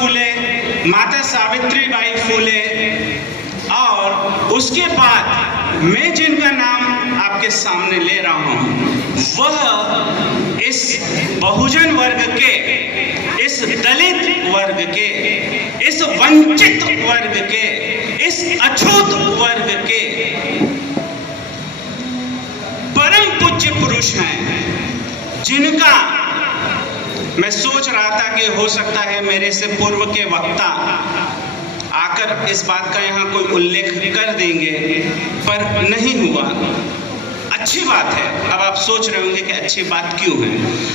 फूले, माता सावित्रीबाई फूले, और उसके बाद मैं जिनका नाम आपके सामने ले रहा हूं वह इस बहुजन वर्ग के, इस दलित वर्ग के, इस वंचित वर्ग के, इस अछूत वर्ग के परम पूज्य पुरुष हैं, जिनका मैं सोच रहा था कि हो सकता है मेरे से पूर्व के वक्ता आकर इस बात का यहाँ कोई उल्लेख कर देंगे, पर नहीं हुआ। अच्छी बात है। अब आप सोच रहे होंगे कि अच्छी बात क्यों है?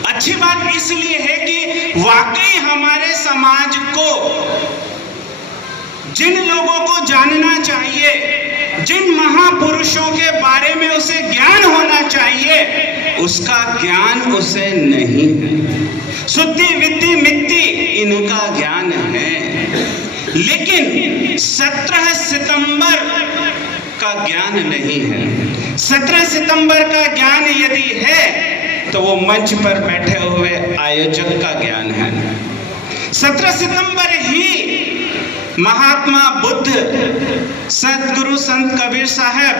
अच्छी बात इसलिए है कि वाकई हमारे समाज को जिन लोगों को जानना चाहिए, जिन महापुरुषों के बारे में उसे ज्ञान होना चाहिए, उसका ज्ञान उसे नहीं है। शुद्धि विद्धि मित्ति इनका ज्ञान है, लेकिन 17 सितंबर का ज्ञान नहीं है। 17 सितंबर का ज्ञान यदि है तो वो मंच पर बैठे हुए आयोजक का ज्ञान है। 17 सितंबर ही महात्मा बुद्ध, सदगुरु संत कबीर साहब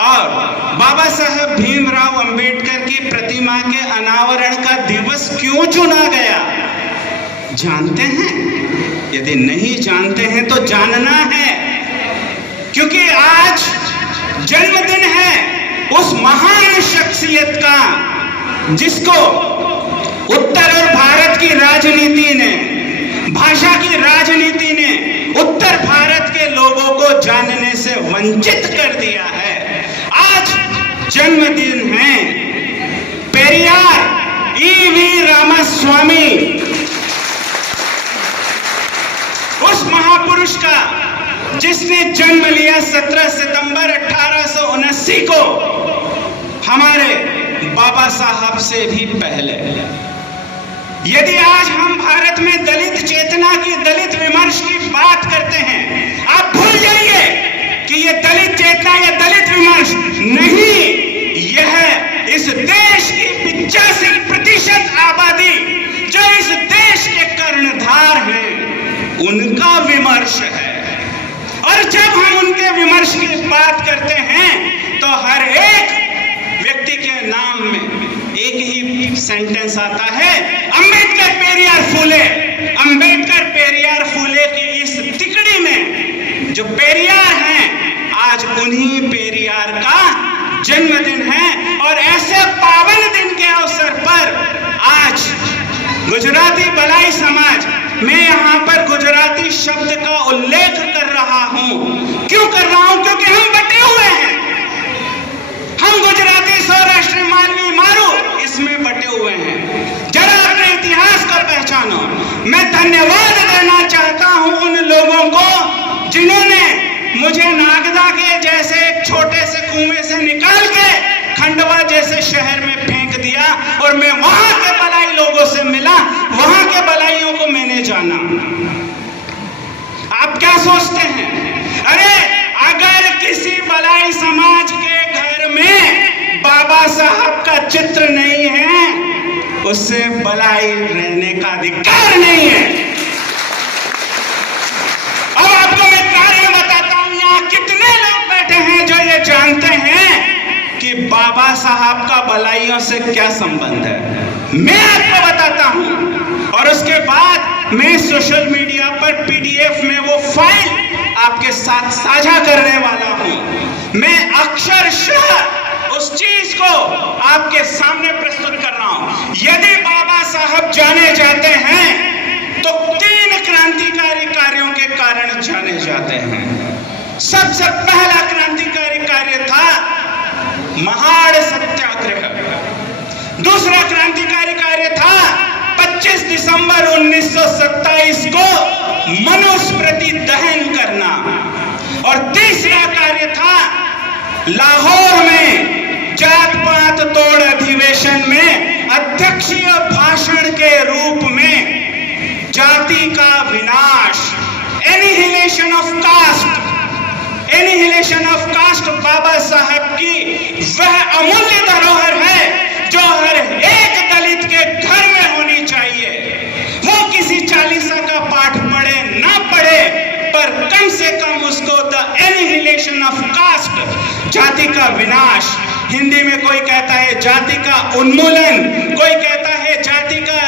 और बाबा साहब भीमराव अंबेडकर की प्रतिमा के अनावरण का दिवस क्यों चुना गया, जानते हैं? यदि नहीं जानते हैं तो जानना है, क्योंकि आज जन्मदिन है उस महान शख्सियत का जिसको उत्तर और भारत की राजनीति ने, भाषा की राजनीति ने उत्तर भारत के लोगों को जानने से वंचित कर दिया है। आज जन्मदिन है पेरियार ईवी रामास्वामी, उस महापुरुष का जिसने जन्म लिया 17 सितंबर 1879 को, हमारे बाबा साहब से भी पहले। यदि आज हम भारत में दलित चेतना की, दलित विमर्श की बात करते हैं, आप भूल जाइए कि ये दलित चेतना या दलित विमर्श नहीं, यह इस देश की 85% आबादी जो इस देश के कर्णधार हैं उनका विमर्श है। और जब हम उनके विमर्श की बात करते हैं तो हर एक व्यक्ति के नाम में एक ही सेंटेंस आता है, अंबेडकर पेरियार फूले। अंबेडकर पेरियार फूले की इस तिकड़ी में जो पेरियार हैं, आज उन्हीं पेरियार का जन्मदिन है। और ऐसे पावन दिन के अवसर पर आज गुजराती भलाई समाज, मैं यहाँ पर गुजराती शब्द का उल्लेख कर रहा हूँ। क्यों कर रहा हूँ? क्योंकि हम बटे हुए हैं। हम गुजराती, सौराष्ट्री, मालवी, मारू इसमें बटे हुए हैं। जरा अपने इतिहास को पहचानो। मैं धन्यवाद देना चाहता हूँ उन लोगों को जिन्होंने मुझे नागदा के जैसे एक छोटे से कुएं से निकाल के खंडवा जैसे शहर में फेंक दिया, और मैं वहां के बलाई लोगों से मिला, वहां के बलाइयों को मैंने जाना। आप क्या सोचते हैं? अरे अगर किसी बलाई समाज के घर में बाबा साहब का चित्र नहीं है, उससे बलाई रहने का अधिकार नहीं है। अब आपको मैं कारण बताता हूं, यहाँ कितने लोग बैठे हैं जो ये जानते हैं कि बाबा साहब का बलाइयों से क्या संबंध है। मैं आपको बताता हूं, और उसके बाद मैं सोशल मीडिया पर PDF में वो फाइल आपके साथ साझा करने वाला हूं। मैं अक्षरशः उस चीज को आपके सामने प्रस्तुत कर रहा हूं। यदि बाबा साहब जाने जाते हैं तो 3 क्रांतिकारी कार्यों के कारण जाने जाते हैं। सबसे पहला क्रांतिकारी कार्य था महाड़ सत्याग्रह। दूसरा क्रांतिकारी कार्य था 25 दिसंबर 1927 को मनुस्मृति दहन करना। और तीसरा कार्य था लाहौर में जात पात तोड़ अधिवेशन में अध्यक्षीय भाषण के रूप में जाति का विनाश, annihilation of caste, annihilation of caste Babasaheb की वह अमूल्य धरोहर है जो हर एक दलित के घर में होनी चाहिए। वो किसी 40 एनी रिलेशन ऑफ कास्ट, जाति का विनाश। हिंदी में कोई कहता है जाति का उन्मूलन, कोई कहता है जाति का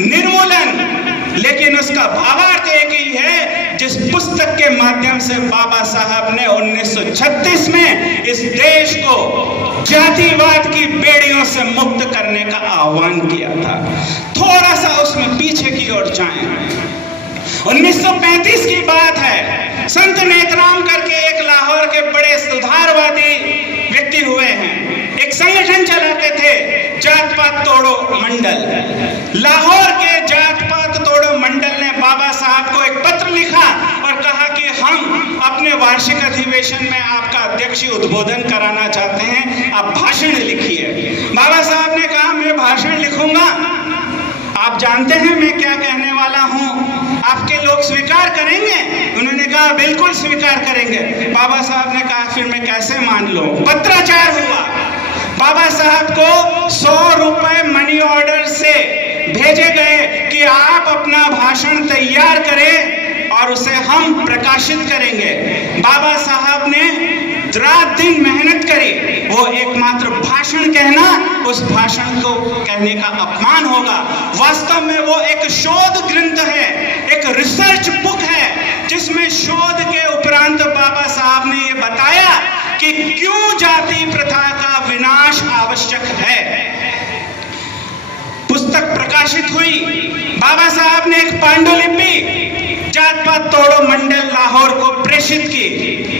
निर्मूलन, लेकिन उसका भावार्थ एक ही है। जिस पुस्तक के माध्यम से बाबा साहब ने 1936 में इस देश को जातिवाद की बेड़ियों से मुक्त करने का आह्वान किया था। थोड़ा सा उसमें पीछे की ओर जाएं। 1935 की बात है। संत नेतराम करके एक लाहौर के बड़े सुधारवादी व्यक्ति हुए हैं, एक संगठन चलाते थे, जात पात तोड़ो मंडल। लाहौर के जात पात तोड़ो मंडल ने बाबा साहब को एक पत्र लिखा और कहा कि हम अपने वार्षिक अधिवेशन में आपका अध्यक्षीय उद्बोधन कराना चाहते हैं, आप भाषण लिखिए। बाबा साहब ने कहा मैं भाषण लिखूंगा, आप जानते हैं मैं क्या कहने वाला हूं, आपके लोग स्वीकार करेंगे? उन्होंने कहा बिल्कुल स्वीकार करेंगे। बाबा साहब ने कहा फिर मैं कैसे मान लूं? पत्राचार हुआ। बाबा साहब को 100 रुपए मनी ऑर्डर से भेजे गए कि आप अपना भाषण तैयार करें और उसे हम प्रकाशित करेंगे। बाबा साहब ने रात दिन मेहनत करी। वो एकमात्र भाषण कहना, उस भाषण को कहने का अपमान होगा। वास्तव में वो एक शोध ग्रंथ है, एक रिसर्च बुक है, जिसमें शोध के उपरांत बाबा साहब ने ये बताया कि क्यों जाति प्रथा का विनाश आवश्यक है। पुस्तक प्रकाशित हुई। बाबा साहब ने एक पांडुलिपि जात पात तोड़ो मंडल लाहौर को प्रेषित की।